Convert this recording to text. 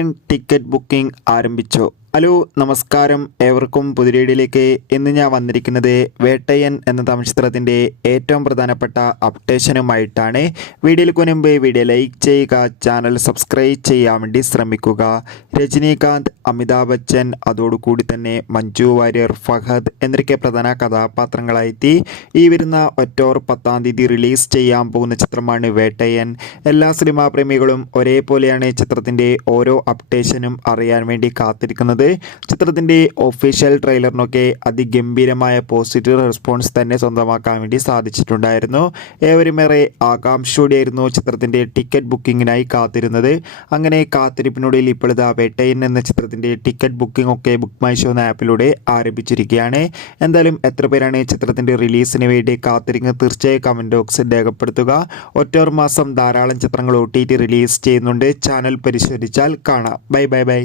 Ticket booking ആരംഭിച്ചു. Hello നമസ്കാരം, ഏവർക്കും പുതിയ ഇന്ന് ഞാൻ വന്നിരിക്കുന്നത് വേട്ടയൻ എന്ന തമിഴ് ചിത്രത്തിൻ്റെ ഏറ്റവും പ്രധാനപ്പെട്ട അപ്ഡേഷനുമായിട്ടാണ്. വീഡിയോയിലേക്ക് മുൻപ് വീഡിയോ ലൈക്ക് ചെയ്യുക, ചാനൽ സബ്സ്ക്രൈബ് ചെയ്യാൻ വേണ്ടി ശ്രമിക്കുക. രജനീകാന്ത്, അമിതാഭ് ബച്ചൻ, അതോടുകൂടി തന്നെ മഞ്ജു വാര്യർ, ഫഹദ് എന്നൊക്കെ പ്രധാന കഥാപാത്രങ്ങളായെത്തി ഈ വരുന്ന ഒക്ടോബർ 10-ാം തീയതി റിലീസ് ചെയ്യാൻ പോകുന്ന ചിത്രമാണ് വേട്ടയൻ. എല്ലാ സിനിമാ പ്രേമികളും ഒരേപോലെയാണ് ചിത്രത്തിൻ്റെ ഓരോ അപ്ഡേഷനും അറിയാൻ വേണ്ടി കാത്തിരിക്കുന്നത്. ചിത്രത്തിന്റെ ഒഫീഷ്യൽ ട്രെയിലറിനൊക്കെ അതിഗംഭീരമായ പോസിറ്റീവ് റെസ്പോൺസ് തന്നെ സ്വന്തമാക്കാൻ വേണ്ടി സാധിച്ചിട്ടുണ്ടായിരുന്നു. ഏവരുമേറെ ആകാംക്ഷയോടെയായിരുന്നു ചിത്രത്തിന്റെ ടിക്കറ്റ് ബുക്കിങ്ങിനായി കാത്തിരുന്നത്. അങ്ങനെ കാത്തിരിപ്പിനൊടുവിൽ ഇപ്പോഴത്തെ വേട്ടയൻ എന്ന ചിത്രത്തിന്റെ ടിക്കറ്റ് ബുക്കിംഗ് ഒക്കെ ബുക്ക് മൈ ഷോ എന്ന ആപ്പിലൂടെ ആരംഭിച്ചിരിക്കുകയാണ്. എന്തായാലും എത്ര പേരാണ് ചിത്രത്തിന്റെ റിലീസിന് വേണ്ടി കാത്തിരിക്കുന്നത് തീർച്ചയായും കമന്റ് ബോക്സിൽ രേഖപ്പെടുത്തുക. ഒക്ടോബർ മാസം ധാരാളം ചിത്രങ്ങൾ OTT റിലീസ് ചെയ്യുന്നുണ്ട്. ചാനൽ പരിശോധിച്ചാൽ കാണാം. Bye bye bye.